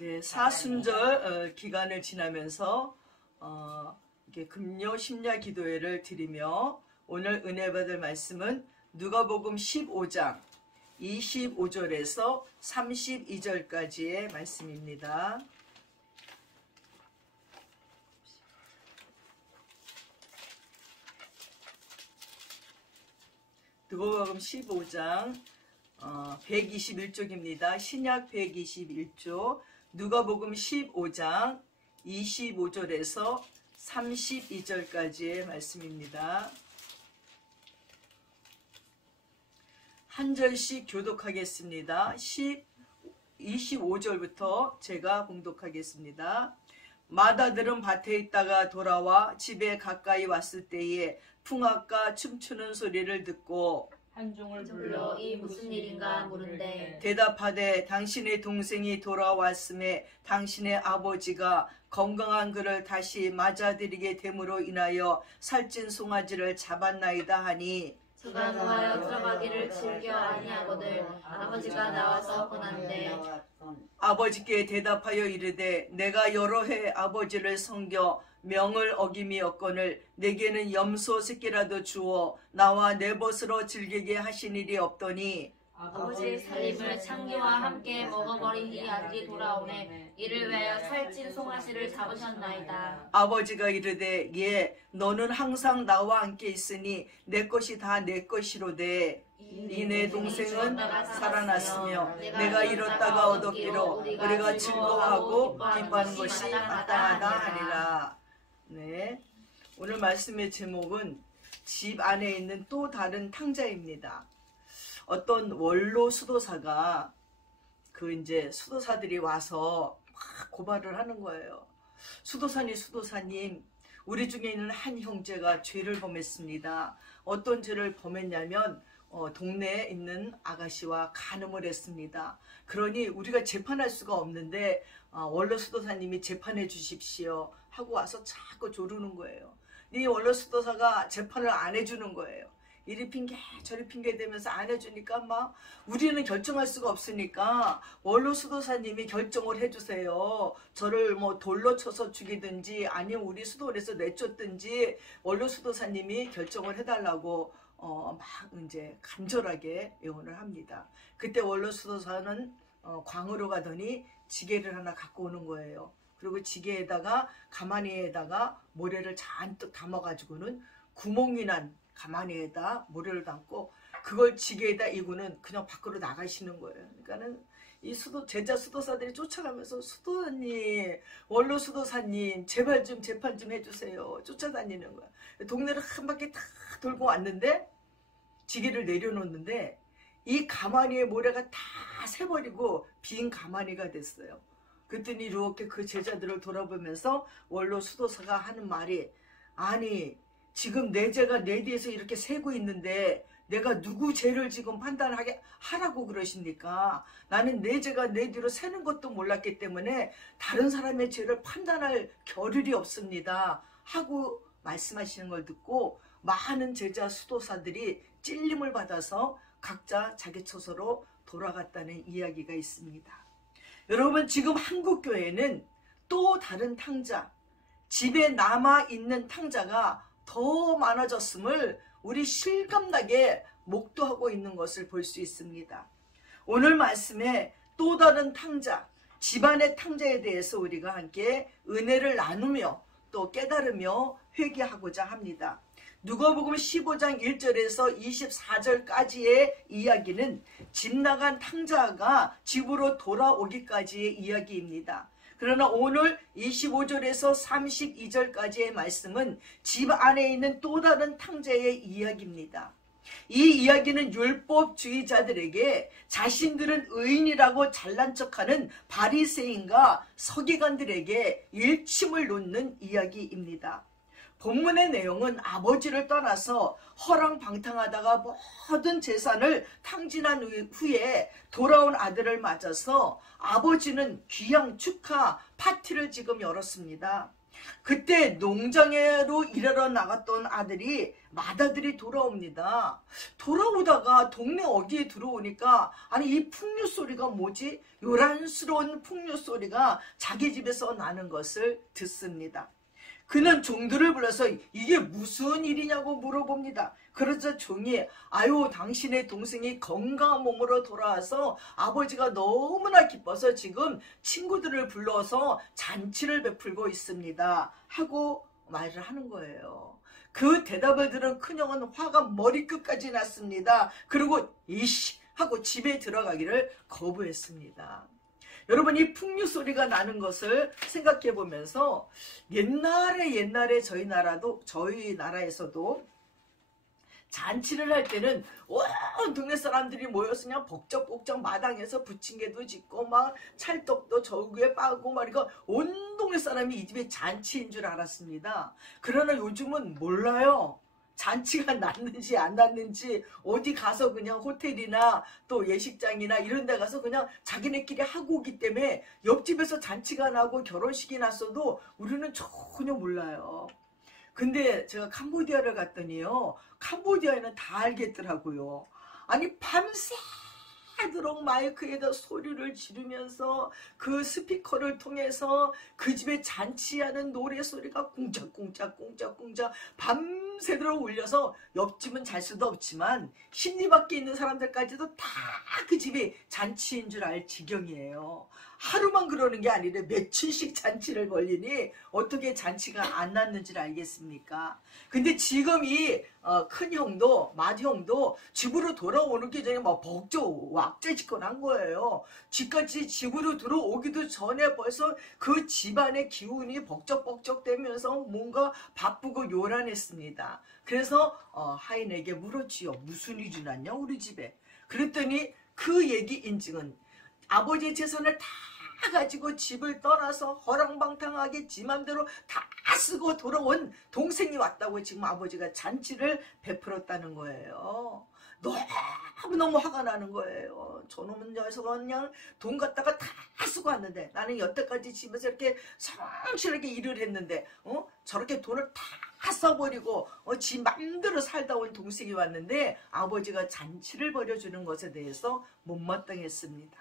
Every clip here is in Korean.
네, 사순절 기간을 지나면서 이렇게 금요 심야 기도회를 드리며 오늘 은혜 받을 말씀은 누가복음 15장 25절에서 32절까지의 말씀입니다. 누가복음 15장 121쪽입니다. 신약 121쪽 누가복음 15장 25절에서 32절까지의 말씀입니다. 한 절씩 교독하겠습니다. 25절부터 제가 봉독하겠습니다. 마다들은 밭에 있다가 돌아와 집에 가까이 왔을 때에 풍악과 춤추는 소리를 듣고 한 종을 불러 이 무슨 일인가 물은데 대답하되 당신의 동생이 돌아왔음에 당신의 아버지가 건강한 그를 다시 맞아들이게 됨으로 인하여 살찐 송아지를 잡았나이다 하니 그가 노하여 들어가기를 즐겨 아니하거늘 아버지가 나와서 권한대 아버지께 대답하여 이르되 내가 여러 해 아버지를 섬겨 명을 어김이었거늘 내게는 염소 새끼라도 주어 나와 내 벗으로 즐기게 하신 일이 없더니 아버지의 살림을 창기와 함께 먹어버린 이 아들이 돌아오매 이를 위하여 살찐 송아지를 잡으셨나이다. 아버지가 이르되 예 너는 항상 나와 함께 있으니 내 것이 다 내 것이로되 이 내 동생은 살아났으며 내가 잃었다가 얻었기로 우리가 즐거워하고 기뻐하는 것이 마땅하다 하니라. 네, 오늘 말씀의 제목은 집 안에 있는 또 다른 탕자입니다. 어떤 원로 수도사가 이제 수도사들이 와서 막 고발을 하는 거예요. 수도사님, 우리 중에 있는 한 형제가 죄를 범했습니다. 어떤 죄를 범했냐면 동네에 있는 아가씨와 간음을 했습니다. 그러니 우리가 재판할 수가 없는데 원로 수도사님이 재판해 주십시오 하고 와서 자꾸 조르는 거예요. 이 원로 수도사가 재판을 안 해주는 거예요. 이리 핑계 저리 핑계 대면서 안 해주니까 막 우리는 결정할 수가 없으니까 원로 수도사님이 결정을 해주세요. 저를 뭐 돌로 쳐서 죽이든지 아니면 우리 수도원에서 내쫓든지 원로 수도사님이 결정을 해달라고 막 이제 간절하게 요원을 합니다. 그때 원로 수도사는 광으로 가더니 지게를 하나 갖고 오는 거예요. 그리고 지게에다가 가마니에다가 모래를 잔뜩 담아가지고는 구멍이 난 가마니에다 모래를 담고 그걸 지게에다 이고는 그냥 밖으로 나가시는 거예요. 그러니까는 이 제자 수도사들이 쫓아가면서 수도사님, 원로 수도사님, 제발 좀 재판 좀 해주세요. 쫓아다니는 거야. 동네를 한 바퀴 다 돌고 왔는데 지게를 내려놓는데 이 가마니의 모래가 다 새버리고 빈 가마니가 됐어요. 그랬더니 이렇게 그 제자들을 돌아보면서 원로 수도사가 하는 말이 아니 지금 내 죄가 내 뒤에서 이렇게 새고 있는데 내가 누구 죄를 지금 판단하게 하라고 그러십니까? 나는 내 죄가 내 뒤로 새는 것도 몰랐기 때문에 다른 사람의 죄를 판단할 겨를이 없습니다 하고 말씀하시는 걸 듣고 많은 제자 수도사들이 찔림을 받아서 각자 자기 처소로 돌아갔다는 이야기가 있습니다. 여러분 지금 한국교회는 또 다른 탕자, 집에 남아있는 탕자가 더 많아졌음을 우리 실감나게 목도하고 있는 것을 볼 수 있습니다. 오늘 말씀에 또 다른 탕자, 집안의 탕자에 대해서 우리가 함께 은혜를 나누며 또 깨달으며 회개하고자 합니다. 누가복음 15장 1절에서 24절까지의 이야기는 집 나간 탕자가 집으로 돌아오기까지의 이야기입니다. 그러나 오늘 25절에서 32절까지의 말씀은 집 안에 있는 또 다른 탕자의 이야기입니다. 이 이야기는 율법주의자들에게 자신들은 의인이라고 잘난 척하는 바리새인과 서기관들에게 일침을 놓는 이야기입니다. 본문의 내용은 아버지를 떠나서 허랑방탕하다가 모든 재산을 탕진한 후에 돌아온 아들을 맞아서 아버지는 귀양 축하 파티를 지금 열었습니다. 그때 농장으로 일하러 나갔던 아들이 맏아들이 돌아옵니다. 돌아오다가 동네 어디에 들어오니까 아니 이 풍류 소리가 뭐지? 요란스러운 풍류 소리가 자기 집에서 나는 것을 듣습니다. 그는 종들을 불러서 이게 무슨 일이냐고 물어봅니다. 그러자 종이 아유 당신의 동생이 건강한 몸으로 돌아와서 아버지가 너무나 기뻐서 지금 친구들을 불러서 잔치를 베풀고 있습니다 하고 말을 하는 거예요. 그 대답을 들은 큰형은 화가 머리끝까지 났습니다. 그리고 이씨 하고 집에 들어가기를 거부했습니다. 여러분 이 풍류 소리가 나는 것을 생각해 보면서 옛날에 저희 나라에서도 잔치를 할 때는 온 동네 사람들이 모여서 그냥 복적복적 마당에서 부침개도 짓고 막 찰떡도 저기에 빠고 말이고 온 동네 사람이 이 집에 잔치인 줄 알았습니다. 그러나 요즘은 몰라요. 잔치가 났는지 안 났는지 어디 가서 그냥 호텔이나 또 예식장이나 이런 데 가서 그냥 자기네끼리 하고 오기 때문에 옆집에서 잔치가 나고 결혼식이 났어도 우리는 전혀 몰라요. 근데 제가 캄보디아를 갔더니요. 캄보디아에는 다 알겠더라고요. 아니 밤새도록 마이크에다 소리를 지르면서 그 스피커를 통해서 그 집에 잔치하는 노래소리가 꿍짝꿍짝 밤새도록 울려서 옆집은 잘 수도 없지만 심리 밖에 있는 사람들까지도 다 그 집이 잔치인 줄 알 지경이에요. 하루만 그러는 게 아니라 며칠씩 잔치를 벌리니 어떻게 잔치가 안 났는지를 알겠습니까? 근데 지금 이 큰형도 맏형도 집으로 돌아오는 게 전에 막 왁자지껄한 거예요. 집까지 집으로 들어오기도 전에 벌써 그 집안의 기운이 벅적벅적 되면서 뭔가 바쁘고 요란했습니다. 그래서 하인에게 물었지요. 무슨 일이 났냐 우리 집에. 그랬더니 그 얘기 인증은 아버지의 재산을 다 가지고 집을 떠나서 허랑방탕하게 지 맘대로 다 쓰고 돌아온 동생이 왔다고 지금 아버지가 잔치를 베풀었다는 거예요. 너무너무 화가 나는 거예요. 저놈은 녀석은 그냥 돈 갖다가 다 쓰고 왔는데 나는 여태까지 집에서 이렇게 성실하게 일을 했는데 저렇게 돈을 다 써버리고 지 맘대로 살다 온 동생이 왔는데 아버지가 잔치를 벌여주는 것에 대해서 못마땅했습니다.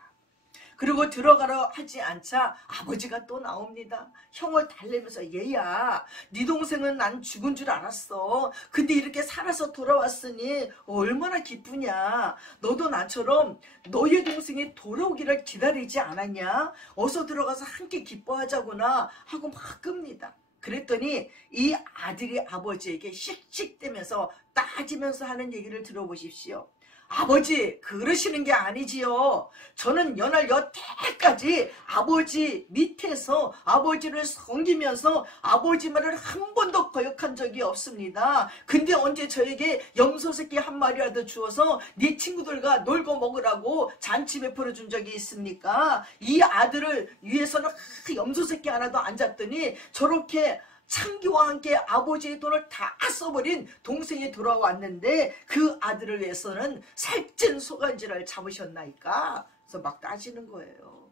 그리고 들어가러 하지 않자 아버지가 또 나옵니다. 형을 달래면서 얘야 네 동생은 난 죽은 줄 알았어. 근데 이렇게 살아서 돌아왔으니 얼마나 기쁘냐. 너도 나처럼 너의 동생이 돌아오기를 기다리지 않았냐. 어서 들어가서 함께 기뻐하자구나 하고 막 끕니다. 그랬더니 이 아들이 아버지에게 씩씩대면서 따지면서 하는 얘기를 들어보십시오. 아버지 그러시는 게 아니지요. 저는 연할 여태까지 아버지 밑에서 아버지를 섬기면서 아버지 말을 한 번도 거역한 적이 없습니다. 근데 언제 저에게 염소새끼 한 마리라도 주어서 네 친구들과 놀고 먹으라고 잔치 베풀어 준 적이 있습니까? 이 아들을 위해서는 염소새끼 하나도 안 잡더니 저렇게 창기와 함께 아버지의 돈을 다 써버린 동생이 돌아왔는데 그 아들을 위해서는 살찐 소간지를 잡으셨나이까? 그래서 막 따지는 거예요.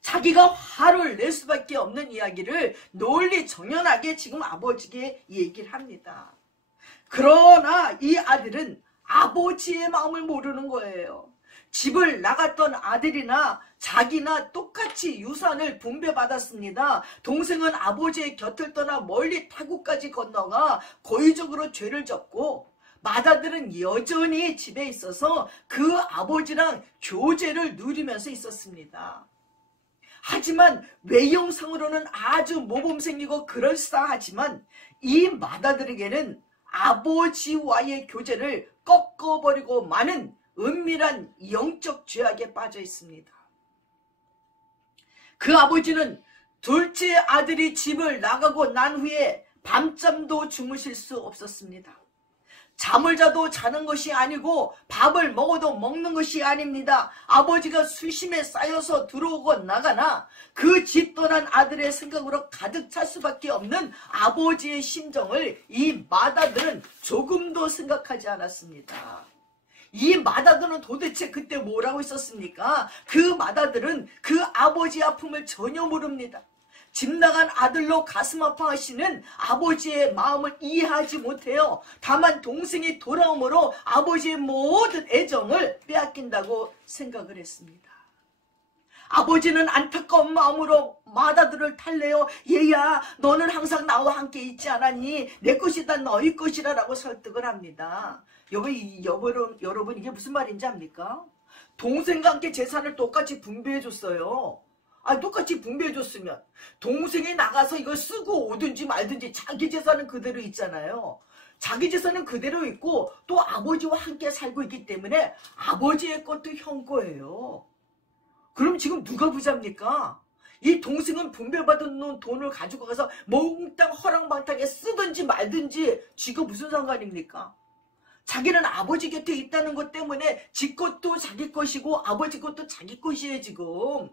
자기가 화를 낼 수밖에 없는 이야기를 논리 정연하게 지금 아버지에게 얘기를 합니다. 그러나 이 아들은 아버지의 마음을 모르는 거예요. 집을 나갔던 아들이나 자기나 똑같이 유산을 분배받았습니다. 동생은 아버지의 곁을 떠나 멀리 타국까지 건너가 고의적으로 죄를 졌고 맏아들은 여전히 집에 있어서 그 아버지랑 교제를 누리면서 있었습니다. 하지만 외형상으로는 아주 모범생이고 그럴싸하지만 이 맏아들에게는 아버지와의 교제를 꺾어버리고 마는 은밀한 영적 죄악에 빠져 있습니다. 그 아버지는 둘째 아들이 집을 나가고 난 후에 밤잠도 주무실 수 없었습니다. 잠을 자도 자는 것이 아니고 밥을 먹어도 먹는 것이 아닙니다. 아버지가 수심에 쌓여서 들어오고 나가나 그 집 떠난 아들의 생각으로 가득 찰 수밖에 없는 아버지의 심정을 이 맏아들은 조금도 생각하지 않았습니다. 이 맏아들은 도대체 그때 뭐라고 있었습니까? 그 맏아들은 그 아버지의 아픔을 전혀 모릅니다. 집 나간 아들로 가슴 아파하시는 아버지의 마음을 이해하지 못해요. 다만 동생이 돌아옴으로 아버지의 모든 애정을 빼앗긴다고 생각을 했습니다. 아버지는 안타까운 마음으로 맏아들을 달래요. 얘야, 너는 항상 나와 함께 있지 않았니? 내 것이 다 너희 것이라 라고 설득을 합니다. 여러분 이게 무슨 말인지 압니까? 동생과 함께 재산을 똑같이 분배해줬어요. 똑같이 분배해줬으면 동생이 나가서 이걸 쓰고 오든지 말든지 자기 재산은 그대로 있잖아요. 자기 재산은 그대로 있고 또 아버지와 함께 살고 있기 때문에 아버지의 것도 형 거예요. 그럼 지금 누가 부자입니까? 이 동생은 분배받은 돈을 가지고 가서 몽땅 허랑방탕에 쓰든지 말든지 지가 무슨 상관입니까? 자기는 아버지 곁에 있다는 것 때문에 지 것도 자기 것이고 아버지 것도 자기 것이에요 지금.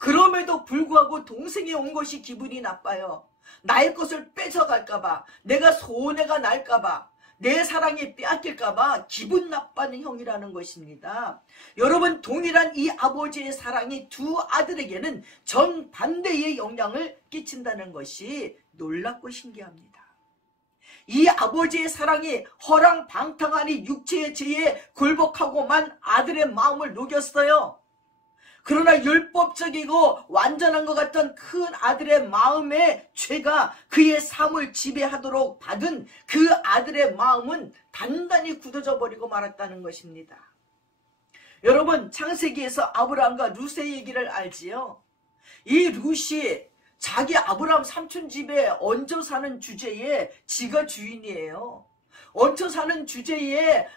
그럼에도 불구하고 동생이 온 것이 기분이 나빠요. 나의 것을 뺏어갈까봐, 내가 손해가 날까봐, 내 사랑이 빼앗길까봐 기분 나빠하는 형이라는 것입니다. 여러분, 동일한 이 아버지의 사랑이 두 아들에게는 정반대의 영향을 끼친다는 것이 놀랍고 신기합니다. 이 아버지의 사랑이 허랑방탕한 이 육체의 죄에 굴복하고만 아들의 마음을 녹였어요. 그러나 율법적이고 완전한 것 같던 큰 아들의 마음의 죄가 그의 삶을 지배하도록 받은 그 아들의 마음은 단단히 굳어져 버리고 말았다는 것입니다. 여러분, 창세기에서 아브라함과 룻의 얘기를 알지요? 이 룻이 자기 아브라함 삼촌 집에 얹어 사는 주제에 지가 주인이에요. 얹혀 사는 주제에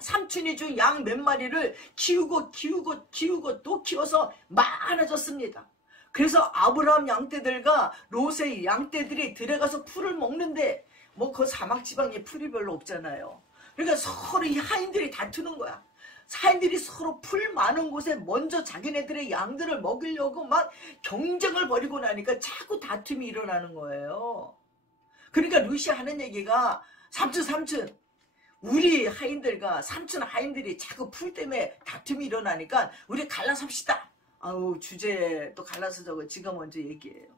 삼촌이 준 양 몇 마리를 키우고 또 키워서 많아졌습니다. 그래서 아브라함 양떼들과 롯의 양떼들이 들어가서 풀을 먹는데 그 사막 지방에 풀이 별로 없잖아요. 그러니까 서로 이 하인들이 다투는 거야. 하인들이 서로 풀 많은 곳에 먼저 자기네들의 양들을 먹이려고 막 경쟁을 벌이고 나니까 자꾸 다툼이 일어나는 거예요. 그러니까 룻이 하는 얘기가 삼촌 우리 하인들과 삼촌 하인들이 자꾸 풀 때문에 다툼이 일어나니까 우리 갈라서 합시다. 주제 또 갈라서 지가 먼저 얘기해요.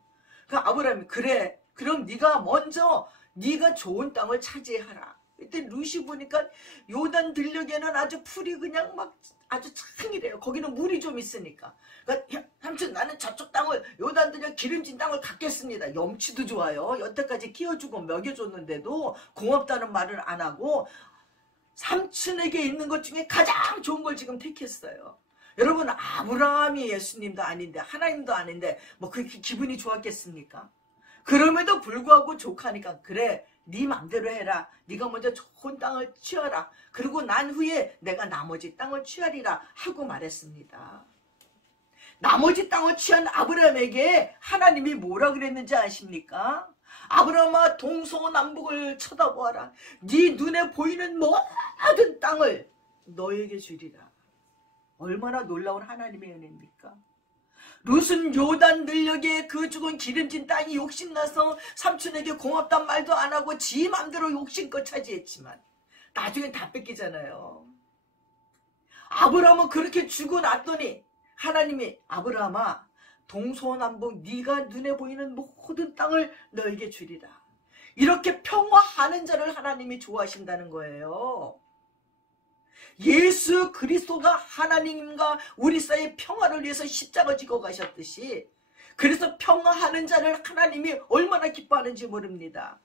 그 아브라함이 그래 그럼 네가 좋은 땅을 차지하라. 그때 룻이 보니까 요단 들녘에는 아주 풀이 그냥 막 아주 창이래요. 거기는 물이 좀 있으니까. 그러니까 삼촌 나는 저쪽 땅을 요단 들녘 기름진 땅을 갖겠습니다. 염치도 좋아요. 여태까지 키워주고 먹여줬는데도 고맙다는 말을 안 하고 삼촌에게 있는 것 중에 가장 좋은 걸 지금 택했어요. 여러분, 아브라함이 예수님도 아닌데 하나님도 아닌데 그렇게 기분이 좋았겠습니까? 그럼에도 불구하고 조카니까 그래 네 맘대로 해라. 네가 먼저 좋은 땅을 취하라. 그리고 난 후에 내가 나머지 땅을 취하리라 하고 말했습니다. 나머지 땅을 취한 아브라함에게 하나님이 뭐라 그랬는지 아십니까? 아브라함아, 동서남북을 쳐다보아라. 네 눈에 보이는 모든 땅을 너에게 주리라. 얼마나 놀라운 하나님의 은혜입니까? 룻은 요단 들녘에 그 죽은 기름진 땅이 욕심나서 삼촌에게 고맙단 말도 안 하고 지 맘대로 욕심껏 차지했지만 나중엔 다 뺏기잖아요. 아브라함은 그렇게 죽고 났더니 하나님이 아브라함아, 동서남북 네가 눈에 보이는 모든 땅을 너에게 주리라. 이렇게 평화하는 자를 하나님이 좋아하신다는 거예요. 예수 그리스도가 하나님과 우리 사이의 평화를 위해서 십자가 지고 가셨듯이 그래서 평화하는 자를 하나님이 얼마나 기뻐하는지 모릅니다.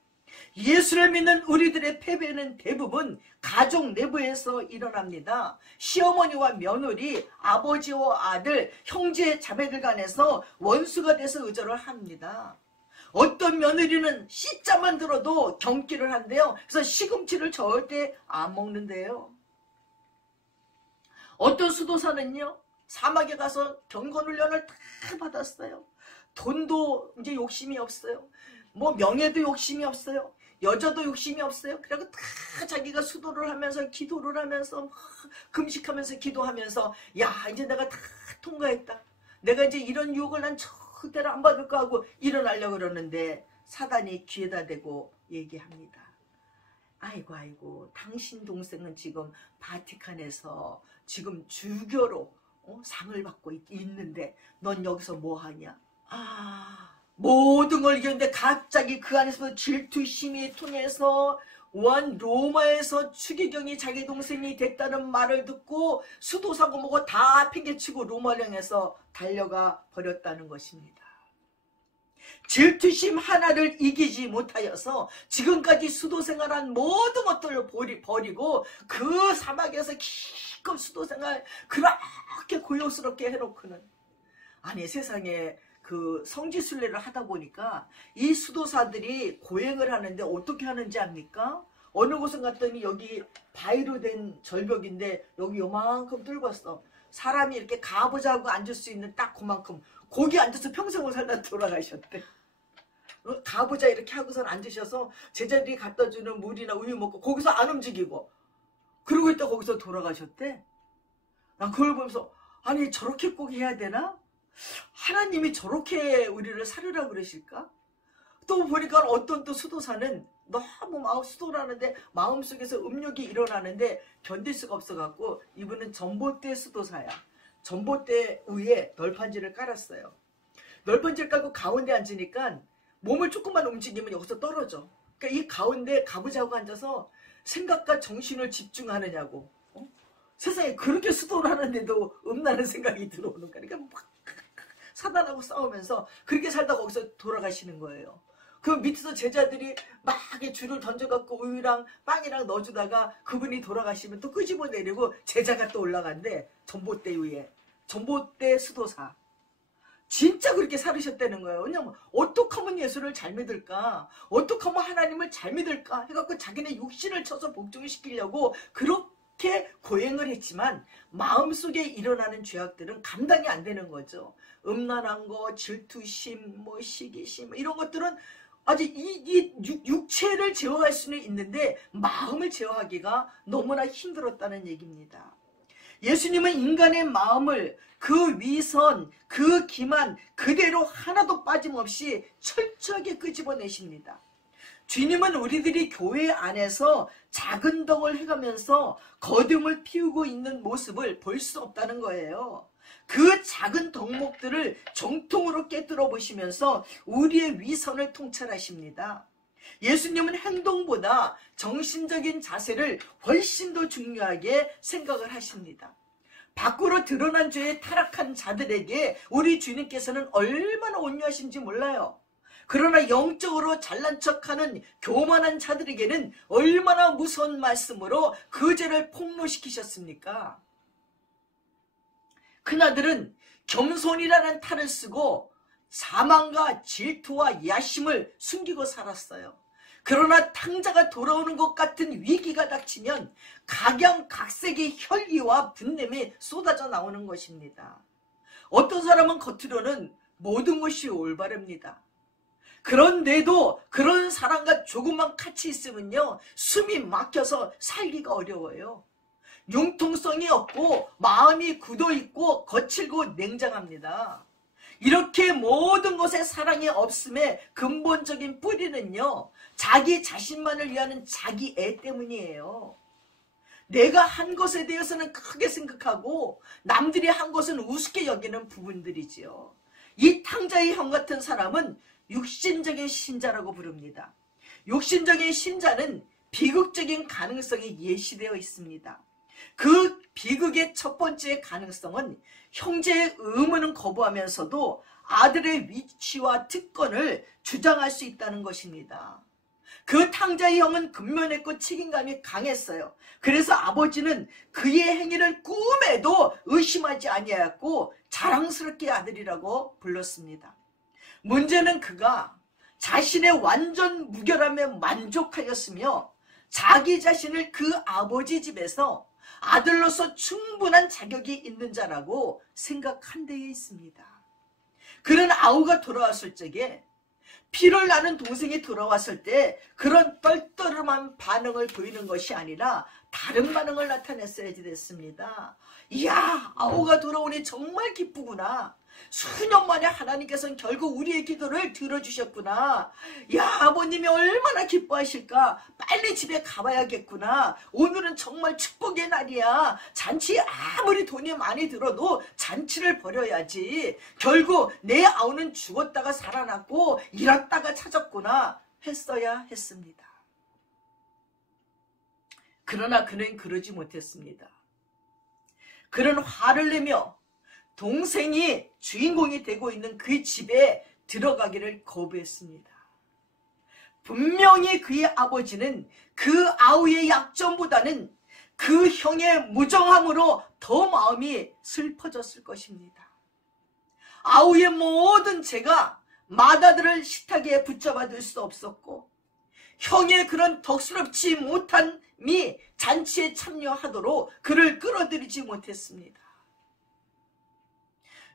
예수를 믿는 우리들의 패배는 대부분 가족 내부에서 일어납니다. 시어머니와 며느리, 아버지와 아들, 형제 자매들 간에서 원수가 돼서 의절을 합니다. 어떤 며느리는 씨자만 들어도 경기를 한대요. 그래서 시금치를 절대 안 먹는데요. 어떤 수도사는요, 사막에 가서 경건훈련을 다 받았어요. 돈도 이제 욕심이 없어요. 명예도 욕심이 없어요. 여자도 욕심이 없어요. 그리고 다 자기가 수도를 하면서 기도를 하면서 금식하면서 기도하면서 야, 이제 내가 다 통과했다. 내가 이제 이런 유혹을 난 절대로 안 받을까 하고 일어나려고 그러는데 사단이 귀에다 대고 얘기합니다. 아이고 당신 동생은 지금 바티칸에서 지금 주교로 상을 받고 있는데 넌 여기서 뭐하냐? 모든 걸 이겼는데 갑자기 그 안에서 질투심이 통해서 원 로마에서 추기경이 자기 동생이 됐다는 말을 듣고 수도사고 뭐고 다 핑계치고 로마를 향해서 달려가 버렸다는 것입니다. 질투심 하나를 이기지 못하여서 지금까지 수도생활한 모든 것들을 버리고 그 사막에서 기껏 수도생활 그렇게 고요스럽게 해놓고는, 아니 세상에 그 성지순례를 하다 보니까 이 수도사들이 고행을 하는데 어떻게 하는지 압니까? 어느 곳은 갔더니 여기 바위로 된 절벽인데 여기 요만큼 뚫었어. 사람이 이렇게 가보자고 앉을 수 있는 딱 그만큼, 거기 앉아서 평생을 살다 돌아가셨대. 가보자 이렇게 하고선 앉으셔서 제자들이 갖다 주는 물이나 우유 먹고 거기서 안 움직이고 그러고 있다 거기서 돌아가셨대. 난 그걸 보면서 아니 저렇게 꼭 해야 되나? 하나님이 저렇게 우리를 살으라 그러실까? 또 보니까 어떤 또 수도사는 너무 수도라는데 마음속에서 음욕이 일어나는데 견딜 수가 없어갖고 이분은 전봇대 수도사야. 전봇대 위에 널판지를 깔았어요. 널판지를 깔고 가운데 앉으니까 몸을 조금만 움직이면 여기서 떨어져. 그러니까 이 가운데 가부자고 앉아서 생각과 정신을 집중하느냐고. 세상에 그렇게 수도를 하는데도 음란한 생각이 들어오는 거야. 그러니까 막 사단하고 싸우면서 그렇게 살다 거기서 돌아가시는 거예요. 그 밑에서 제자들이 막 줄을 던져갖고 우유랑 빵이랑 넣어주다가 그분이 돌아가시면 또 끄집어 내리고 제자가 또 올라간대. 전봇대 위에. 전봇대 수도사. 진짜 그렇게 살으셨다는 거예요. 왜냐면 어떻게 하면 예수를 잘 믿을까? 어떻게 하면 하나님을 잘 믿을까? 해갖고 자기네 육신을 쳐서 복종을 시키려고 그렇게 고행을 했지만 마음속에 일어나는 죄악들은 감당이 안 되는 거죠. 음란한 거, 질투심, 뭐 시기심 이런 것들은 아직 이 육체를 제어할 수는 있는데 마음을 제어하기가 너무나 힘들었다는 얘기입니다. 예수님은 인간의 마음을 그 위선, 그 기만 그대로 하나도 빠짐없이 철저하게 끄집어내십니다. 주님은 우리들이 교회 안에서 작은 덕을 해가면서 거듭을 피우고 있는 모습을 볼 수 없다는 거예요. 그 작은 덕목들을 정통으로 깨뜨려 보시면서 우리의 위선을 통찰하십니다. 예수님은 행동보다 정신적인 자세를 훨씬 더 중요하게 생각을 하십니다. 밖으로 드러난 죄에 타락한 자들에게 우리 주님께서는 얼마나 온유하신지 몰라요. 그러나 영적으로 잘난 척하는 교만한 자들에게는 얼마나 무서운 말씀으로 그 죄를 폭로시키셨습니까? 그나들은 겸손이라는 탈을 쓰고 사망과 질투와 야심을 숨기고 살았어요. 그러나 탕자가 돌아오는 것 같은 위기가 닥치면 각양각색의 혈기와 분냄이 쏟아져 나오는 것입니다. 어떤 사람은 겉으로는 모든 것이 올바릅니다. 그런데도 그런 사람과 조금만 같이 있으면요 숨이 막혀서 살기가 어려워요. 융통성이 없고 마음이 굳어있고 거칠고 냉정합니다. 이렇게 모든 것에 사랑이 없음의 근본적인 뿌리는요 자기 자신만을 위하는 자기 애 때문이에요. 내가 한 것에 대해서는 크게 생각하고 남들이 한 것은 우습게 여기는 부분들이지요. 이 탕자의 형 같은 사람은 육신적인 신자라고 부릅니다. 육신적인 신자는 비극적인 가능성이 예시되어 있습니다. 그 비극의 첫 번째 가능성은 형제의 의무는 거부하면서도 아들의 위치와 특권을 주장할 수 있다는 것입니다. 그 탕자의 형은 근면했고 책임감이 강했어요. 그래서 아버지는 그의 행위를 꿈에도 의심하지 아니하였고 자랑스럽게 아들이라고 불렀습니다. 문제는 그가 자신의 완전 무결함에 만족하였으며 자기 자신을 그 아버지 집에서 아들로서 충분한 자격이 있는 자라고 생각한 데에 있습니다. 그는 아우가 돌아왔을 적에 피를 나는 동생이 돌아왔을 때 그런 떨떠름한 반응을 보이는 것이 아니라 다른 반응을 나타냈어야지 됐습니다. 이야, 아우가 돌아오니 정말 기쁘구나. 수년 만에 하나님께서는 결국 우리의 기도를 들어주셨구나. 야, 아버님이 얼마나 기뻐하실까. 빨리 집에 가봐야겠구나. 오늘은 정말 축복의 날이야. 잔치에 아무리 돈이 많이 들어도 잔치를 벌여야지. 결국 내 아우는 죽었다가 살아났고 잃었다가 찾았구나 했어야 했습니다. 그러나 그는 그러지 못했습니다. 그는 화를 내며 동생이 주인공이 되고 있는 그 집에 들어가기를 거부했습니다. 분명히 그의 아버지는 그 아우의 약점보다는 그 형의 무정함으로 더 마음이 슬퍼졌을 것입니다. 아우의 모든 죄가 맏아들을 식탁에 붙잡아 둘 수 없었고 형의 그런 덕스럽지 못함이 잔치에 참여하도록 그를 끌어들이지 못했습니다.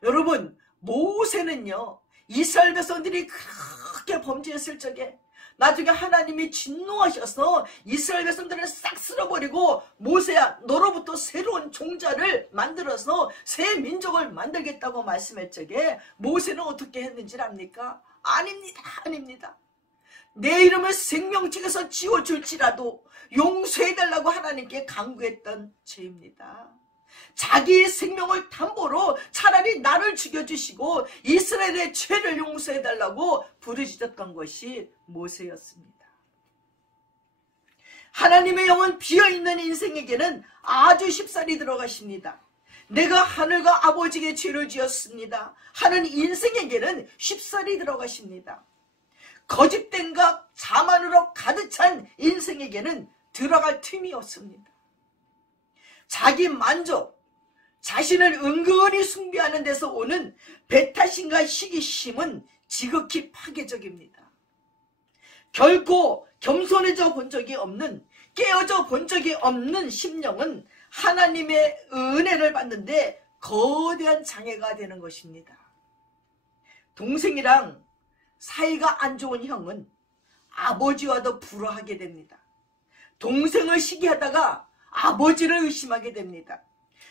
여러분, 모세는요, 이스라엘 백성들이 그렇게 범죄했을 적에 나중에 하나님이 진노하셔서 이스라엘 백성들을 싹 쓸어버리고 모세야, 너로부터 새로운 종자를 만들어서 새 민족을 만들겠다고 말씀할 적에 모세는 어떻게 했는지 압니까? 아닙니다. 아닙니다. 내 이름을 생명책에서 지워줄지라도 용서해달라고 하나님께 간구했던 죄입니다. 자기 생명을 담보로 차라리 나를 죽여주시고 이스라엘의 죄를 용서해달라고 부르짖었던 것이 모세였습니다. 하나님의 영은 비어있는 인생에게는 아주 쉽사리 들어가십니다. 내가 하늘과 아버지에게 죄를 지었습니다 하는 인생에게는 쉽사리 들어가십니다. 거짓됨과 자만으로 가득 찬 인생에게는 들어갈 틈이 없습니다. 자기 만족, 자신을 은근히 숭배하는 데서 오는 배타심과 시기심은 지극히 파괴적입니다. 결코 겸손해져 본 적이 없는, 깨어져 본 적이 없는 심령은 하나님의 은혜를 받는데 거대한 장애가 되는 것입니다. 동생이랑 사이가 안 좋은 형은 아버지와도 불화하게 됩니다. 동생을 시기하다가 아버지를 의심하게 됩니다.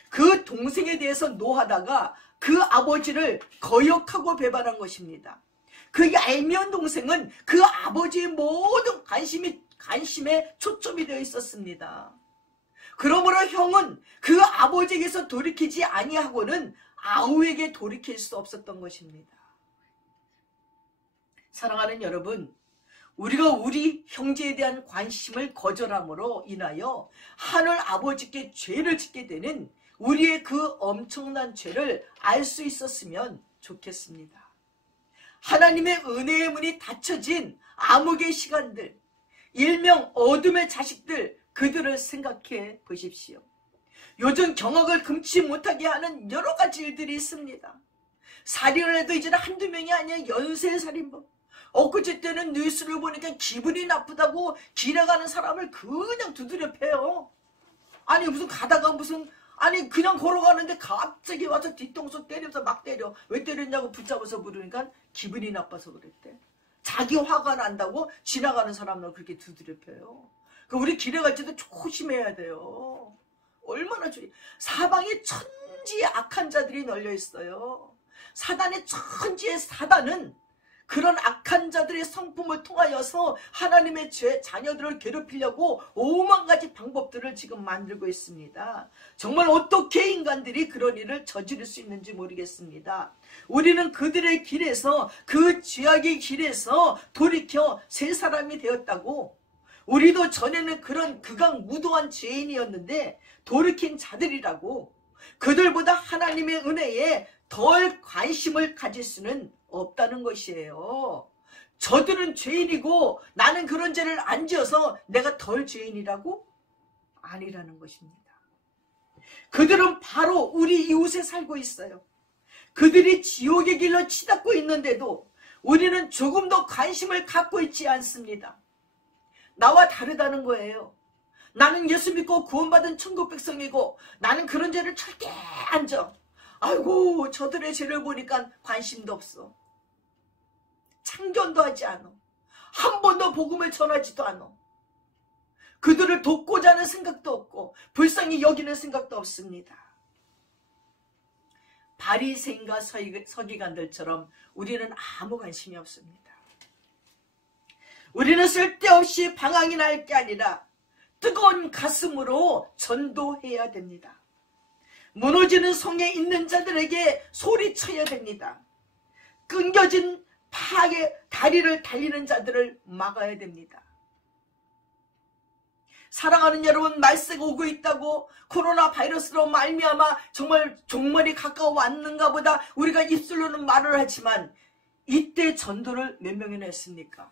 그 동생에 대해서 노하다가 그 아버지를 거역하고 배반한 것입니다. 그 얄미운 동생은 그 아버지의 모든 관심에 초점이 되어 있었습니다. 그러므로 형은 그 아버지에게서 돌이키지 아니하고는 아우에게 돌이킬 수 없었던 것입니다. 사랑하는 여러분, 우리가 우리 형제에 대한 관심을 거절함으로 인하여 하늘 아버지께 죄를 짓게 되는 우리의 그 엄청난 죄를 알 수 있었으면 좋겠습니다. 하나님의 은혜의 문이 닫혀진 암흑의 시간들, 일명 어둠의 자식들, 그들을 생각해 보십시오. 요즘 경악을 금치 못하게 하는 여러 가지 일들이 있습니다. 살인을 해도 이제는 한두 명이 아니라 연쇄살인범. 엊그제 때는 뉴스를 보니까 기분이 나쁘다고 길에 가는 사람을 그냥 두드려 패요. 아니 무슨 가다가 아니 그냥 걸어가는데 갑자기 와서 뒤통수 때리면서 막 때려. 왜 때렸냐고 붙잡아서 물으니까 기분이 나빠서 그랬대. 자기 화가 난다고 지나가는 사람을 그렇게 두드려 패요. 우리 길에 갈 때도 조심해야 돼요. 얼마나 사방에 천지의 악한 자들이 널려 있어요. 사단의 천지의 사단은 그런 악한 자들의 성품을 통하여서 하나님의 자녀들을 괴롭히려고 오만 가지 방법들을 지금 만들고 있습니다. 정말 어떻게 인간들이 그런 일을 저지를 수 있는지 모르겠습니다. 우리는 그들의 길에서, 그 죄악의 길에서 돌이켜 새 사람이 되었다고, 우리도 전에는 그런 극악무도한 죄인이었는데 돌이킨 자들이라고, 그들보다 하나님의 은혜에 덜 관심을 가질 수는 없다는 것이에요. 저들은 죄인이고 나는 그런 죄를 안 지어서 내가 덜 죄인이라고? 아니라는 것입니다. 그들은 바로 우리 이웃에 살고 있어요. 그들이 지옥의 길로 치닫고 있는데도 우리는 조금 더 관심을 갖고 있지 않습니다. 나와 다르다는 거예요. 나는 예수 믿고 구원받은 천국 백성이고 나는 그런 죄를 절대 안 져. 아이고 저들의 죄를 보니까 관심도 없어. 참견도 하지 않아. 한 번도 복음을 전하지도 않아. 그들을 돕고자 하는 생각도 없고 불쌍히 여기는 생각도 없습니다. 바리새인과 서기관들처럼 우리는 아무 관심이 없습니다. 우리는 쓸데없이 방황이 날 게 아니라 뜨거운 가슴으로 전도해야 됩니다. 무너지는 성에 있는 자들에게 소리쳐야 됩니다. 끊겨진 파의 다리를 달리는 자들을 막아야 됩니다. 사랑하는 여러분, 말세가 오고 있다고 코로나 바이러스로 말미암아 정말 종말이 가까워왔는가 보다 우리가 입술로는 말을 하지만 이때 전도를 몇 명이나 했습니까?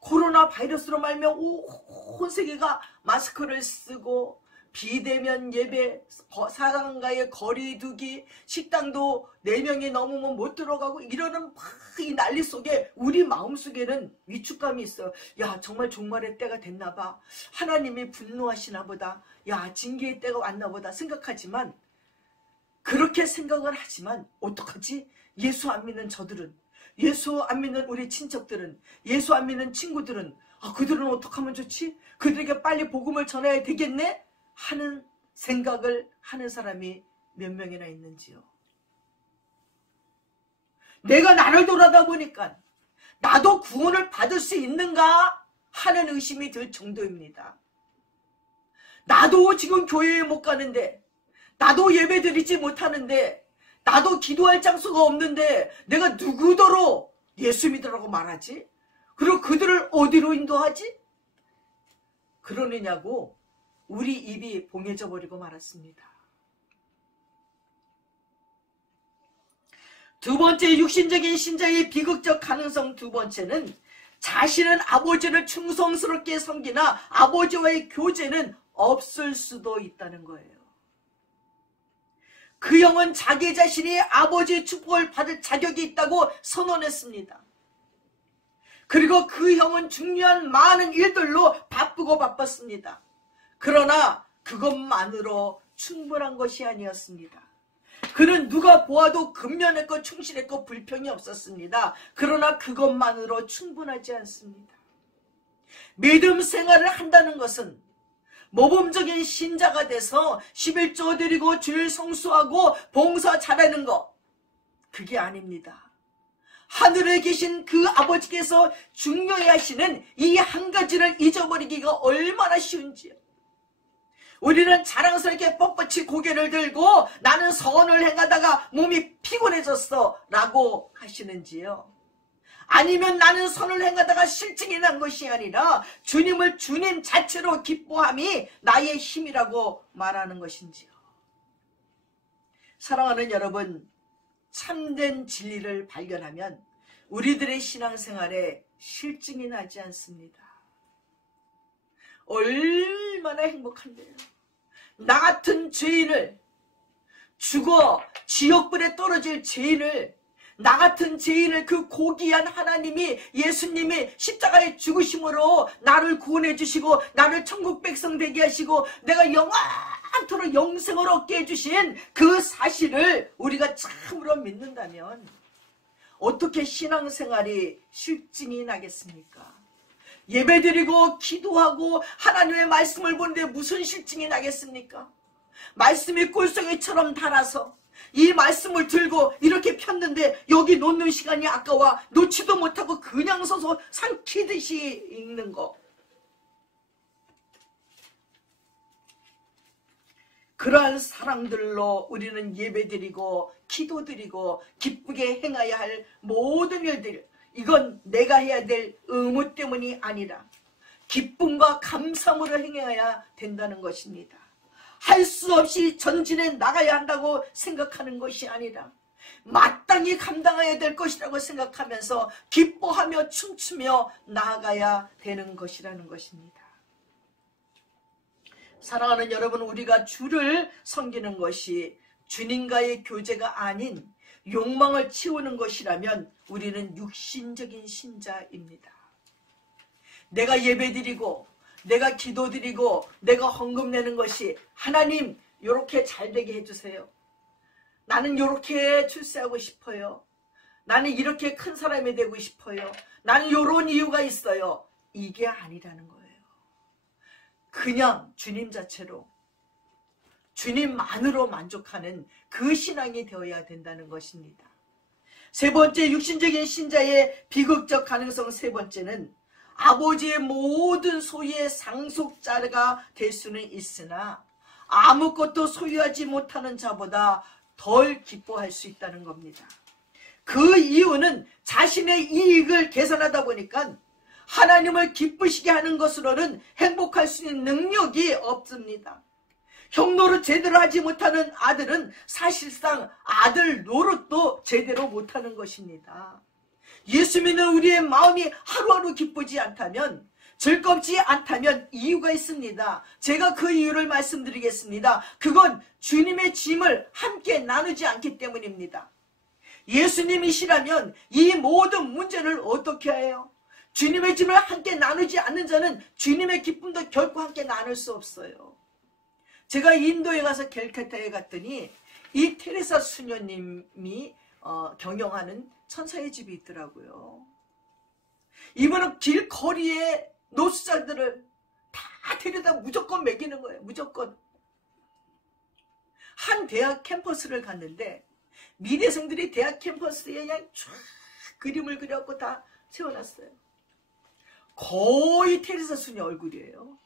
코로나 바이러스로 말미암아 온 세계가 마스크를 쓰고 비대면 예배, 사람과의 거리 두기, 식당도 4명이 넘으면 못 들어가고 이러는 막 이 난리 속에 우리 마음속에는 위축감이 있어요. 야, 정말 종말의 때가 됐나 봐. 하나님이 분노하시나 보다. 야, 징계의 때가 왔나 보다 생각하지만, 그렇게 생각을 하지만 어떡하지? 예수 안 믿는 저들은, 예수 안 믿는 우리 친척들은, 예수 안 믿는 친구들은, 그들은 어떡하면 좋지? 그들에게 빨리 복음을 전해야 되겠네? 하는 생각을 하는 사람이 몇 명이나 있는지요. 내가 나를 돌아다보니까 나도 구원을 받을 수 있는가 하는 의심이 들 정도입니다. 나도 지금 교회에 못 가는데, 나도 예배 드리지 못하는데, 나도 기도할 장소가 없는데 내가 누구더러 예수 믿으라고 말하지? 그리고 그들을 어디로 인도하지? 그러느냐고 우리 입이 봉해져 버리고 말았습니다. 두 번째, 육신적인 신자의 비극적 가능성 두 번째는 자신은 아버지를 충성스럽게 섬기나 아버지와의 교제는 없을 수도 있다는 거예요. 그 형은 자기 자신이 아버지의 축복을 받을 자격이 있다고 선언했습니다. 그리고 그 형은 중요한 많은 일들로 바쁘고 바빴습니다. 그러나 그것만으로 충분한 것이 아니었습니다. 그는 누가 보아도 근면했고 충실했고 불평이 없었습니다. 그러나 그것만으로 충분하지 않습니다. 믿음 생활을 한다는 것은 모범적인 신자가 돼서 11조 드리고 주일 성수하고 봉사 잘하는 것, 그게 아닙니다. 하늘에 계신 그 아버지께서 중요히 하시는 이 한 가지를 잊어버리기가 얼마나 쉬운지요. 우리는 자랑스럽게 뻣뻣이 고개를 들고 나는 선을 행하다가 몸이 피곤해졌어 라고 하시는지요. 아니면 나는 선을 행하다가 실증이 난 것이 아니라 주님을 주님 자체로 기뻐함이 나의 힘이라고 말하는 것인지요. 사랑하는 여러분, 참된 진리를 발견하면 우리들의 신앙생활에 실증이 나지 않습니다. 얼마나 행복한데요. 나 같은 죄인을, 죽어 지옥불에 떨어질 죄인을, 나 같은 죄인을 그 고귀한 하나님이, 예수님이 십자가에 죽으심으로 나를 구원해 주시고 나를 천국 백성 되게 하시고 내가 영원토록 영생을 얻게 해주신 그 사실을 우리가 참으로 믿는다면 어떻게 신앙생활이 실증이 나겠습니까? 예배드리고 기도하고 하나님의 말씀을 보는데 무슨 실증이 나겠습니까? 말씀이 꿀송이처럼 달아서 이 말씀을 들고 이렇게 폈는데 여기 놓는 시간이 아까워 놓지도 못하고 그냥 서서 삼키듯이 읽는 거. 그러한 사람들로 우리는 예배드리고 기도드리고 기쁘게 행해야 할 모든 일들, 이건 내가 해야 될 의무 때문이 아니라 기쁨과 감사함으로 행해야 된다는 것입니다. 할 수 없이 전진해 나가야 한다고 생각하는 것이 아니라 마땅히 감당해야 될 것이라고 생각하면서 기뻐하며 춤추며 나아가야 되는 것이라는 것입니다. 사랑하는 여러분, 우리가 주를 섬기는 것이 주님과의 교제가 아닌 욕망을 채우는 것이라면 우리는 육신적인 신자입니다. 내가 예배드리고 내가 기도드리고 내가 헌금 내는 것이 하나님 요렇게 잘되게 해주세요. 나는 요렇게 출세하고 싶어요. 나는 이렇게 큰 사람이 되고 싶어요. 나는 요런 이유가 있어요. 이게 아니라는 거예요. 그냥 주님 자체로, 주님만으로 만족하는 그 신앙이 되어야 된다는 것입니다. 세 번째, 육신적인 신자의 비극적 가능성 세 번째는 아버지의 모든 소유의 상속자가 될 수는 있으나 아무것도 소유하지 못하는 자보다 덜 기뻐할 수 있다는 겁니다. 그 이유는 자신의 이익을 계산하다 보니까 하나님을 기쁘시게 하는 것으로는 행복할 수 있는 능력이 없습니다. 형 노릇 제대로 하지 못하는 아들은 사실상 아들 노릇도 제대로 못하는 것입니다. 예수 믿는 우리의 마음이 하루하루 기쁘지 않다면, 즐겁지 않다면 이유가 있습니다. 제가 그 이유를 말씀드리겠습니다. 그건 주님의 짐을 함께 나누지 않기 때문입니다. 예수님이시라면 이 모든 문제를 어떻게 해요? 주님의 짐을 함께 나누지 않는 자는 주님의 기쁨도 결코 함께 나눌 수 없어요. 제가 인도에 가서 캘커타에 갔더니 이 테레사 수녀님이 경영하는 천사의 집이 있더라고요. 이분은 길거리에 노숙자들을 다 데려다 무조건 먹이는 거예요. 무조건. 한 대학 캠퍼스를 갔는데 미대생들이 대학 캠퍼스에 그냥 쫙 그림을 그려갖고 다 세워놨어요. 거의 테레사 수녀 얼굴이에요.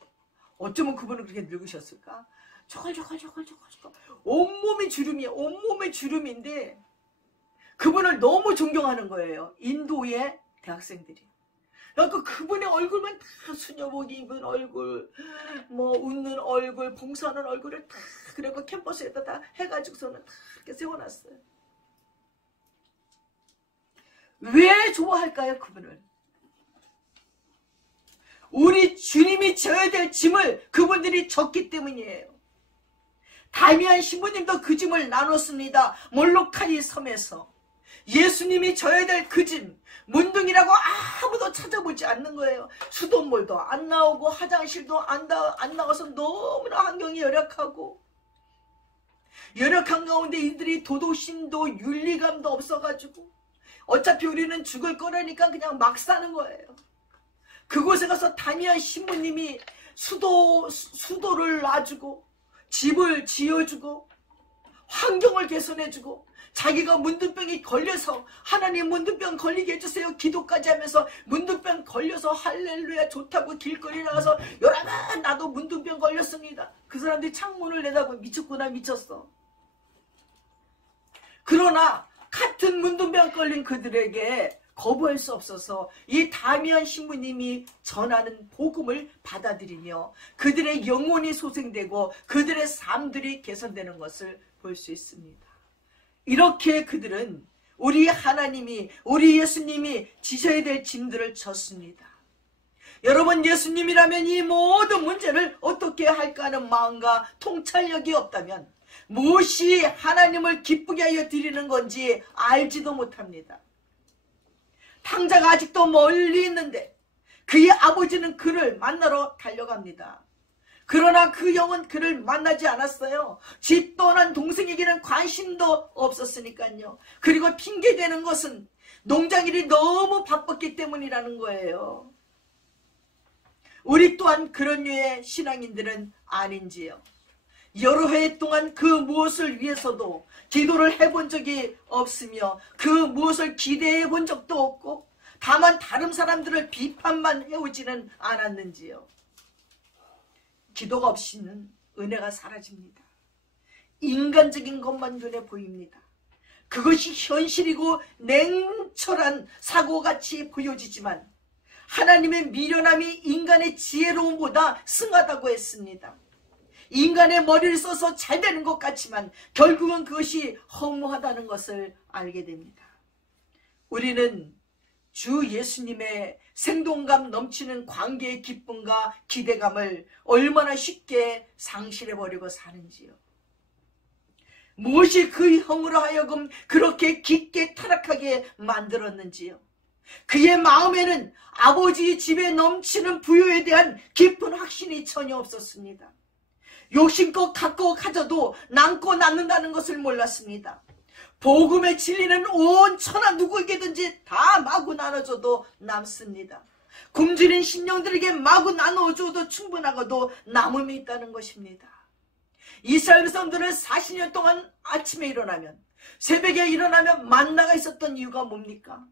어쩌면 그분은 그렇게 늙으셨을까? 조글조글 온몸이 주름이에요. 온몸이 주름인데 그분을 너무 존경하는 거예요. 인도의 대학생들이. 그러니까 그분의 얼굴만 다 수녀복 입은 얼굴, 뭐 웃는 얼굴, 봉사하는 얼굴을 다 그래서 캠퍼스에다 다 해가지고서는 다 이렇게 세워놨어요. 왜 좋아할까요, 그분을? 우리 주님이 져야 될 짐을 그분들이 졌기 때문이에요. 다미안 신부님도 그 짐을 나눴습니다. 몰로카이 섬에서. 예수님이 져야 될 그 짐, 문둥이라고 아무도 찾아보지 않는 거예요. 수돗물도 안 나오고 화장실도 안 나와서 너무나 환경이 열악하고, 열악한 가운데 이들이 도덕심도 윤리감도 없어가지고 어차피 우리는 죽을 거라니까 그냥 막 사는 거예요. 그곳에 가서 다미안 신부님이 수도를 놔주고 집을 지어주고 환경을 개선해주고 자기가 문둥병이 걸려서 하나님 문둥병 걸리게 해주세요 기도까지 하면서 문둥병 걸려서 할렐루야 좋다고 길거리 나가서 여러분 나도 문둥병 걸렸습니다. 그 사람들이 창문을 내다보고 미쳤구나 미쳤어. 그러나 같은 문둥병 걸린 그들에게 거부할 수 없어서 이 다미안 신부님이 전하는 복음을 받아들이며 그들의 영혼이 소생되고 그들의 삶들이 개선되는 것을 볼 수 있습니다. 이렇게 그들은 우리 하나님이, 우리 예수님이 지셔야 될 짐들을 졌습니다. 여러분, 예수님이라면 이 모든 문제를 어떻게 할까 하는 마음과 통찰력이 없다면 무엇이 하나님을 기쁘게 하여 드리는 건지 알지도 못합니다. 탕자가 아직도 멀리 있는데 그의 아버지는 그를 만나러 달려갑니다. 그러나 그 영은 그를 만나지 않았어요. 집 떠난 동생에게는 관심도 없었으니까요. 그리고 핑계대는 것은 농장일이 너무 바빴기 때문이라는 거예요. 우리 또한 그런 류의 신앙인들은 아닌지요. 여러 해 동안 그 무엇을 위해서도 기도를 해본 적이 없으며 그 무엇을 기대해 본 적도 없고 다만 다른 사람들을 비판만 해오지는 않았는지요. 기도가 없이는 은혜가 사라집니다. 인간적인 것만 눈에 보입니다. 그것이 현실이고 냉철한 사고같이 보여지지만 하나님의 미련함이 인간의 지혜로움보다 승하다고 했습니다. 인간의 머리를 써서 잘 되는 것 같지만 결국은 그것이 허무하다는 것을 알게 됩니다. 우리는 주 예수님의 생동감 넘치는 관계의 기쁨과 기대감을 얼마나 쉽게 상실해버리고 사는지요. 무엇이 그 형으로 하여금 그렇게 깊게 타락하게 만들었는지요. 그의 마음에는 아버지 집에 넘치는 부유에 대한 깊은 확신이 전혀 없었습니다. 욕심껏 갖고 가져도 남고 남는다는 것을 몰랐습니다. 복음의 진리는 온 천하 누구에게든지 다 마구 나눠줘도 남습니다. 굶주린 심령들에게 마구 나눠줘도 충분하고도 남음이 있다는 것입니다. 이스라엘 백성들은 40년 동안 아침에 일어나면, 새벽에 일어나면 만나가 있었던 이유가 뭡니까?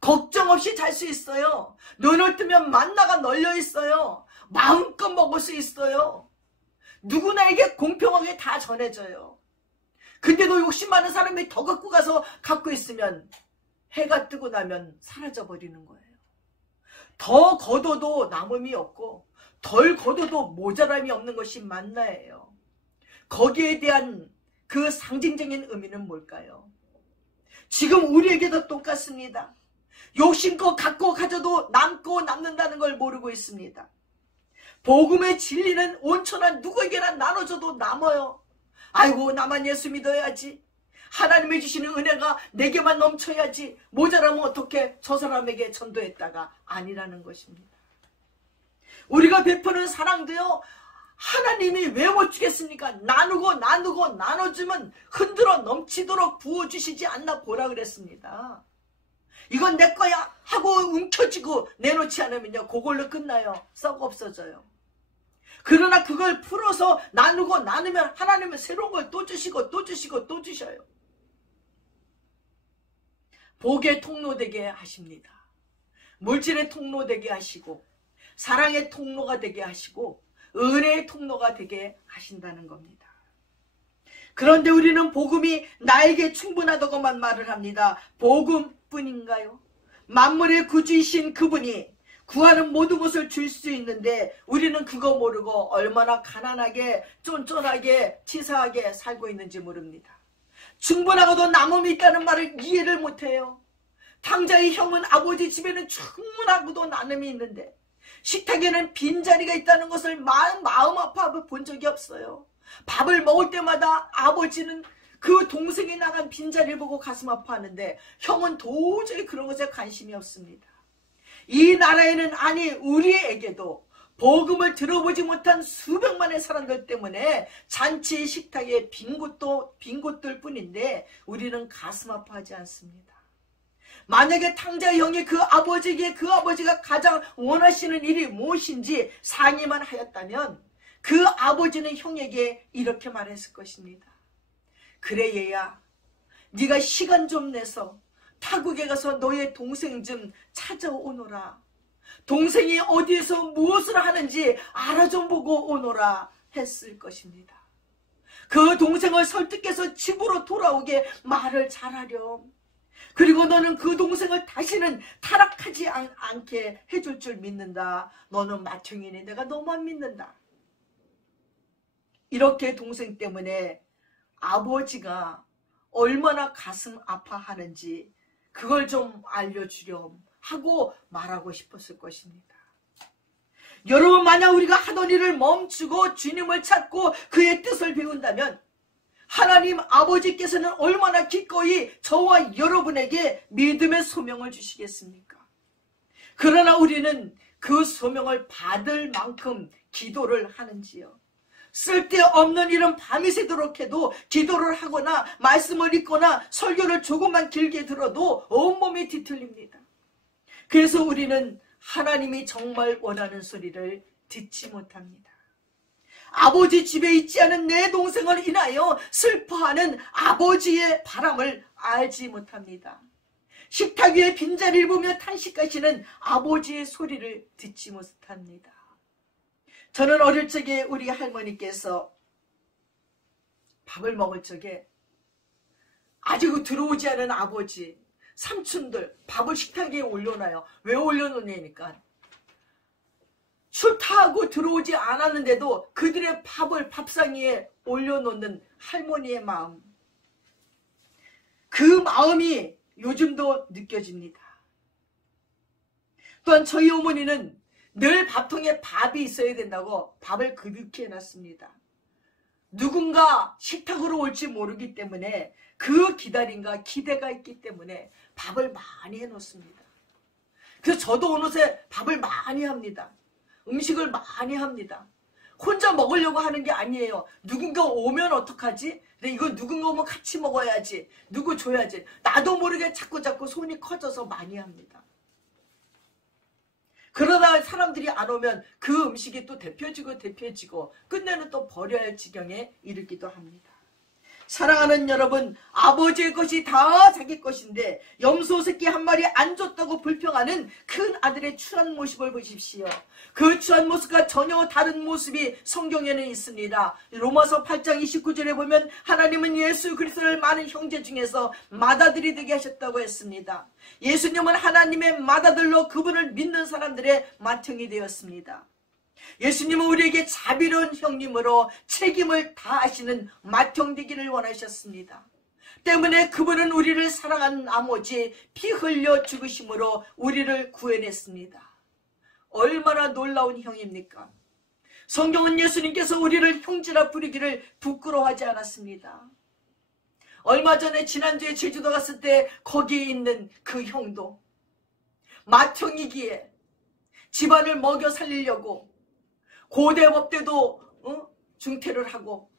걱정 없이 잘 수 있어요. 눈을 뜨면 만나가 널려 있어요. 마음껏 먹을 수 있어요. 누구나에게 공평하게 다 전해져요. 근데도 욕심 많은 사람이 더 갖고 가서 갖고 있으면 해가 뜨고 나면 사라져버리는 거예요. 더 거둬도 남음이 없고 덜 거둬도 모자람이 없는 것이 만나예요. 거기에 대한 그 상징적인 의미는 뭘까요? 지금 우리에게도 똑같습니다. 욕심껏 갖고 가져도 남고 남는다는 걸 모르고 있습니다. 복음의 진리는 온천한 누구에게나 나눠줘도 남아요. 아이고, 나만 예수 믿어야지. 하나님이 주시는 은혜가 내게만 넘쳐야지. 모자라면 어떻게 저 사람에게 전도했다가 아니라는 것입니다. 우리가 베푸는 사랑도요, 하나님이 왜 못 주겠습니까? 나누고 나눠주면 흔들어 넘치도록 부어주시지 않나 보라 그랬습니다. 이건 내 거야 하고 움켜쥐고 내놓지 않으면요, 그걸로 끝나요. 썩어 없어져요. 그러나 그걸 풀어서 나누고 나누면 하나님은 새로운 걸 또 주시고 또 주시고 또 주셔요. 복의 통로되게 하십니다. 물질의 통로되게 하시고 사랑의 통로가 되게 하시고 은혜의 통로가 되게 하신다는 겁니다. 그런데 우리는 복음이 나에게 충분하다고만 말을 합니다. 복음뿐인가요? 만물의 구주이신 그분이 구하는 모든 것을 줄 수 있는데 우리는 그거 모르고 얼마나 가난하게 쫀쫀하게 치사하게 살고 있는지 모릅니다. 충분하고도 남음이 있다는 말을 이해를 못해요. 탕자의 형은 아버지 집에는 충분하고도 나눔이 있는데 식탁에는 빈자리가 있다는 것을 마음 아파 본 적이 없어요. 밥을 먹을 때마다 아버지는 그 동생이 나간 빈자리를 보고 가슴 아파하는데 형은 도저히 그런 것에 관심이 없습니다. 이 나라에는, 아니 우리에게도 복음을 들어보지 못한 수백만의 사람들 때문에 잔치 식탁에 빈 곳들 뿐인데 우리는 가슴 아파하지 않습니다. 만약에 탕자의 형이 그 아버지에게 그 아버지가 가장 원하시는 일이 무엇인지 상의만 하였다면 그 아버지는 형에게 이렇게 말했을 것입니다. 그래 얘야, 네가 시간 좀 내서 타국에 가서 너의 동생 좀 찾아오너라. 동생이 어디에서 무엇을 하는지 알아 좀 보고 오너라 했을 것입니다. 그 동생을 설득해서 집으로 돌아오게 말을 잘하렴. 그리고 너는 그 동생을 다시는 타락하지 않게 해줄 줄 믿는다. 너는 맏형이니 내가 너만 믿는다. 이렇게 동생 때문에 아버지가 얼마나 가슴 아파하는지 그걸 좀 알려주렴 하고 말하고 싶었을 것입니다. 여러분, 만약 우리가 하던 일을 멈추고 주님을 찾고 그의 뜻을 배운다면 하나님 아버지께서는 얼마나 기꺼이 저와 여러분에게 믿음의 소명을 주시겠습니까? 그러나 우리는 그 소명을 받을 만큼 기도를 하는지요? 쓸데없는 일은 밤이 새도록 해도 기도를 하거나 말씀을 읽거나 설교를 조금만 길게 들어도 온몸이 뒤틀립니다. 그래서 우리는 하나님이 정말 원하는 소리를 듣지 못합니다. 아버지 집에 있지 않은 내 동생을 인하여 슬퍼하는 아버지의 바람을 알지 못합니다. 식탁 위에 빈자리를 보며 탄식하시는 아버지의 소리를 듣지 못합니다. 저는 어릴 적에 우리 할머니께서 밥을 먹을 적에 아직 들어오지 않은 아버지, 삼촌들 밥을 식탁 위에 올려놔요. 왜 올려놓냐니까 출타하고 들어오지 않았는데도 그들의 밥을 밥상 위에 올려놓는 할머니의 마음, 그 마음이 요즘도 느껴집니다. 또한 저희 어머니는 늘 밥통에 밥이 있어야 된다고 밥을 그렇게 해놨습니다. 누군가 식탁으로 올지 모르기 때문에 그 기다림과 기대가 있기 때문에 밥을 많이 해놓습니다. 그래서 저도 어느새 밥을 많이 합니다. 음식을 많이 합니다. 혼자 먹으려고 하는 게 아니에요. 누군가 오면 어떡하지? 근데 이거 누군가 오면 같이 먹어야지. 누구 줘야지. 나도 모르게 자꾸 손이 커져서 많이 합니다. 그러다 사람들이 안 오면 그 음식이 또 데펴지고 끝내는 또 버려야 할 지경에 이르기도 합니다. 사랑하는 여러분, 아버지의 것이 다 자기 것인데 염소 새끼 한 마리 안 줬다고 불평하는 큰 아들의 추한 모습을 보십시오. 그 추한 모습과 전혀 다른 모습이 성경에는 있습니다. 로마서 8장 29절에 보면 하나님은 예수 그리스도를 많은 형제 중에서 맏아들이 되게 하셨다고 했습니다. 예수님은 하나님의 맏아들로 그분을 믿는 사람들의 맏형이 되었습니다. 예수님은 우리에게 자비로운 형님으로 책임을 다하시는 맏형 되기를 원하셨습니다. 때문에 그분은 우리를 사랑하는 나머지 피 흘려 죽으심으로 우리를 구해냈습니다. 얼마나 놀라운 형입니까? 성경은 예수님께서 우리를 형제라 부르기를 부끄러워하지 않았습니다. 얼마 전에 지난주에 제주도 갔을 때 거기에 있는 그 형도 맏형이기에 집안을 먹여 살리려고 고대법 때도 중퇴를 하고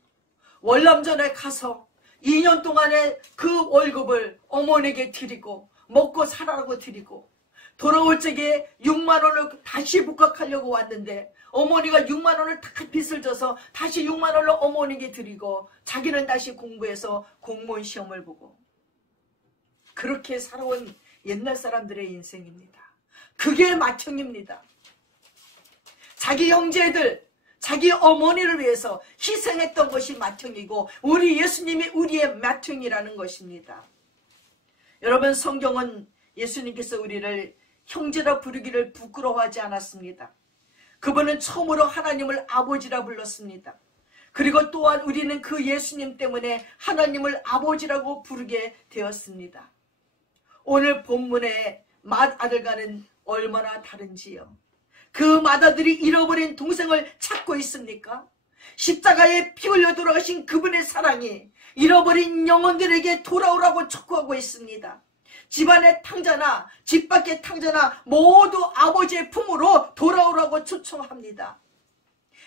월남전에 가서 2년 동안의 그 월급을 어머니에게 드리고 먹고 살아라고 드리고 돌아올 적에 6만 원을 다시 복학하려고 왔는데 어머니가 6만 원을 다 빚을 져서 다시 6만 원을 어머니에게 드리고 자기는 다시 공부해서 공무원 시험을 보고 그렇게 살아온 옛날 사람들의 인생입니다. 그게 맏형입니다. 자기 형제들, 자기 어머니를 위해서 희생했던 것이 맏형이고 우리 예수님이 우리의 맏형이라는 것입니다. 여러분, 성경은 예수님께서 우리를 형제라 부르기를 부끄러워하지 않았습니다. 그분은 처음으로 하나님을 아버지라 불렀습니다. 그리고 또한 우리는 그 예수님 때문에 하나님을 아버지라고 부르게 되었습니다. 오늘 본문의 맏아들과는 얼마나 다른지요. 그 맏아들이 잃어버린 동생을 찾고 있습니까? 십자가에 피 흘려 돌아가신 그분의 사랑이 잃어버린 영혼들에게 돌아오라고 촉구하고 있습니다. 집안의 탕자나 집 밖의 탕자나 모두 아버지의 품으로 돌아오라고 초청합니다.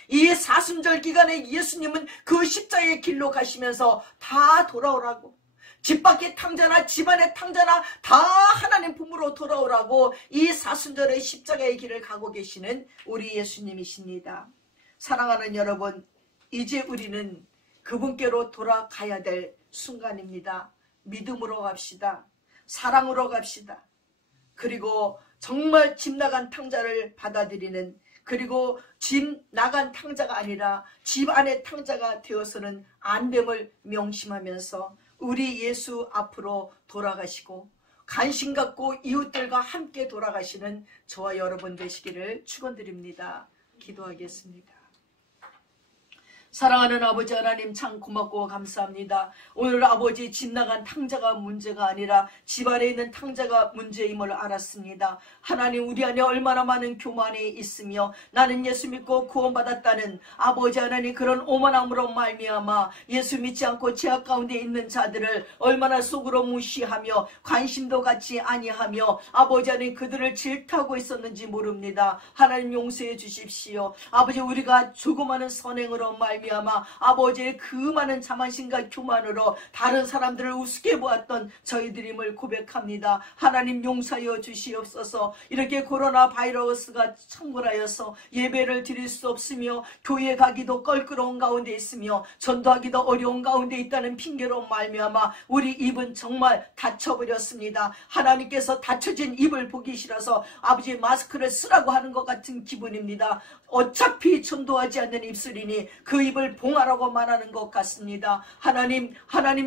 이 사순절 기간에 예수님은 그 십자가의 길로 가시면서 다 돌아오라고, 집 밖의 탕자나 집안의 탕자나 다 하나님 품으로 돌아오라고 이 사순절의 십자가의 길을 가고 계시는 우리 예수님이십니다. 사랑하는 여러분, 이제 우리는 그분께로 돌아가야 될 순간입니다. 믿음으로 갑시다. 사랑으로 갑시다. 그리고 정말 집 나간 탕자를 받아들이는, 그리고 집 나간 탕자가 아니라 집 안의 탕자가 되어서는 안 됨을 명심하면서 우리 예수 앞으로 돌아가시고 관심 갖고 이웃들과 함께 돌아가시는 저와 여러분 되시기를 축원드립니다. 기도하겠습니다. 사랑하는 아버지 하나님, 참 고맙고 감사합니다. 오늘 아버지 집 나간 탕자가 문제가 아니라 집 안에 있는 탕자가 문제임을 알았습니다. 하나님, 우리 안에 얼마나 많은 교만이 있으며 나는 예수 믿고 구원받았다는 아버지 하나님 그런 오만함으로 말미암아 예수 믿지 않고 죄악 가운데 있는 자들을 얼마나 속으로 무시하며 관심도 갖지 아니하며 아버지 하나님 그들을 질타하고 있었는지 모릅니다. 하나님 용서해 주십시오. 아버지, 우리가 조그마한 선행으로 말미암아 아버지의 그 많은 자만심과 교만으로 다른 사람들을 우습게 보았던 저희들임을 고백합니다. 하나님 용서하여 주시옵소서. 이렇게 코로나 바이러스가 창궐하여서 예배를 드릴 수 없으며 교회 가기도 껄끄러운 가운데 있으며 전도하기도 어려운 가운데 있다는 핑계로 말미암아 우리 입은 정말 닫혀버렸습니다. 하나님께서 닫혀진 입을 보기 싫어서 아버지 마스크를 쓰라고 하는 것 같은 기분입니다. 어차피 전도하지 않는 입술이니 그 입을 봉하라고 말하는 것 같습니다. 하나님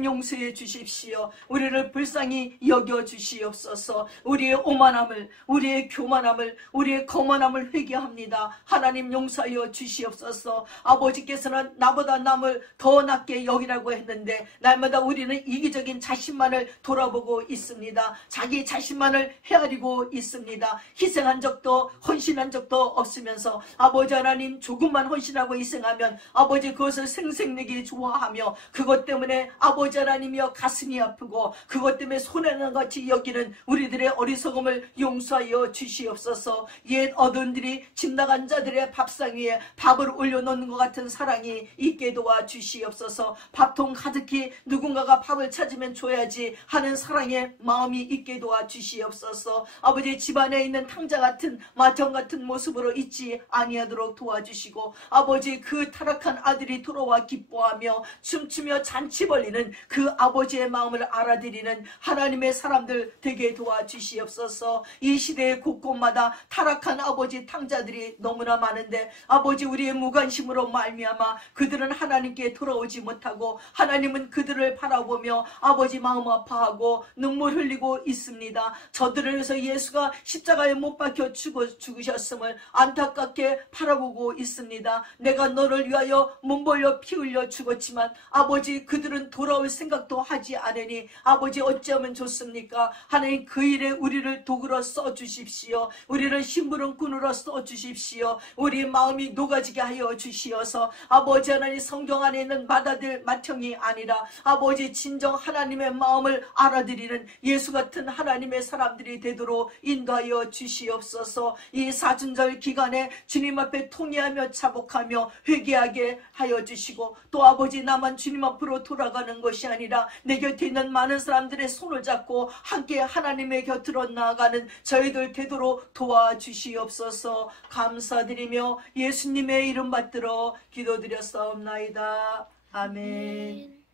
용서해 주십시오. 우리를 불쌍히 여겨 주시옵소서. 우리의 오만함을, 우리의 교만함을, 우리의 거만함을 회개합니다. 하나님 용서하여 주시옵소서. 아버지께서는 나보다 남을 더 낫게 여기라고 했는데 날마다 우리는 이기적인 자신만을 돌아보고 있습니다. 자기 자신만을 헤아리고 있습니다. 희생한 적도 헌신한 적도 없으면서 아버지 하나님 조금만 헌신하고 희생하면 아버지 아버지 그것을 생색내기 좋아하며 그것 때문에 아버지 하나님이여 가슴이 아프고 그것 때문에 손해는 같이 여기는 우리들의 어리석음을 용서하여 주시옵소서. 옛 어른들이 집 나간 자들의 밥상 위에 밥을 올려놓는 것 같은 사랑이 있게 도와 주시옵소서. 밥통 가득히 누군가가 밥을 찾으면 줘야지 하는 사랑의 마음이 있게 도와 주시옵소서. 아버지 집안에 있는 탕자 같은 마청 같은 모습으로 있지 아니하도록 도와주시고 아버지 그 타락한 아들이 돌아와 기뻐하며 춤추며 잔치 벌리는 그 아버지의 마음을 알아들이는 하나님의 사람들 되게 도와주시옵소서. 이 시대의 곳곳마다 타락한 아버지 탕자들이 너무나 많은데 아버지 우리의 무관심으로 말미암아 그들은 하나님께 돌아오지 못하고 하나님은 그들을 바라보며 아버지 마음 아파하고 눈물 흘리고 있습니다. 저들을 위해서 예수가 십자가에 못 박혀 죽으셨음을 안타깝게 바라보고 있습니다. 내가 너를 위하여 몸 벌려 피 흘려 죽었지만 아버지 그들은 돌아올 생각도 하지 않으니 아버지 어찌하면 좋습니까? 하나님 그 일에 우리를 도구로 써주십시오. 우리를 심부름 꾼으로 써주십시오. 우리 마음이 녹아지게 하여 주시어서 아버지 하나님 성경 안에 있는 마다들 마청이 아니라 아버지 진정 하나님의 마음을 알아들이는 예수 같은 하나님의 사람들이 되도록 인도하여 주시옵소서. 이 사순절 기간에 주님 앞에 통회하며 자복하며 회개하게 하여 주시고 또 아버지 나만 주님 앞으로 돌아가는 것이 아니라 내 곁에 있는 많은 사람들의 손을 잡고 함께 하나님의 곁으로 나아가는 저희들 되도록 도와주시옵소서. 감사드리며 예수님의 이름 받들어 기도드렸사옵나이다. 아멘.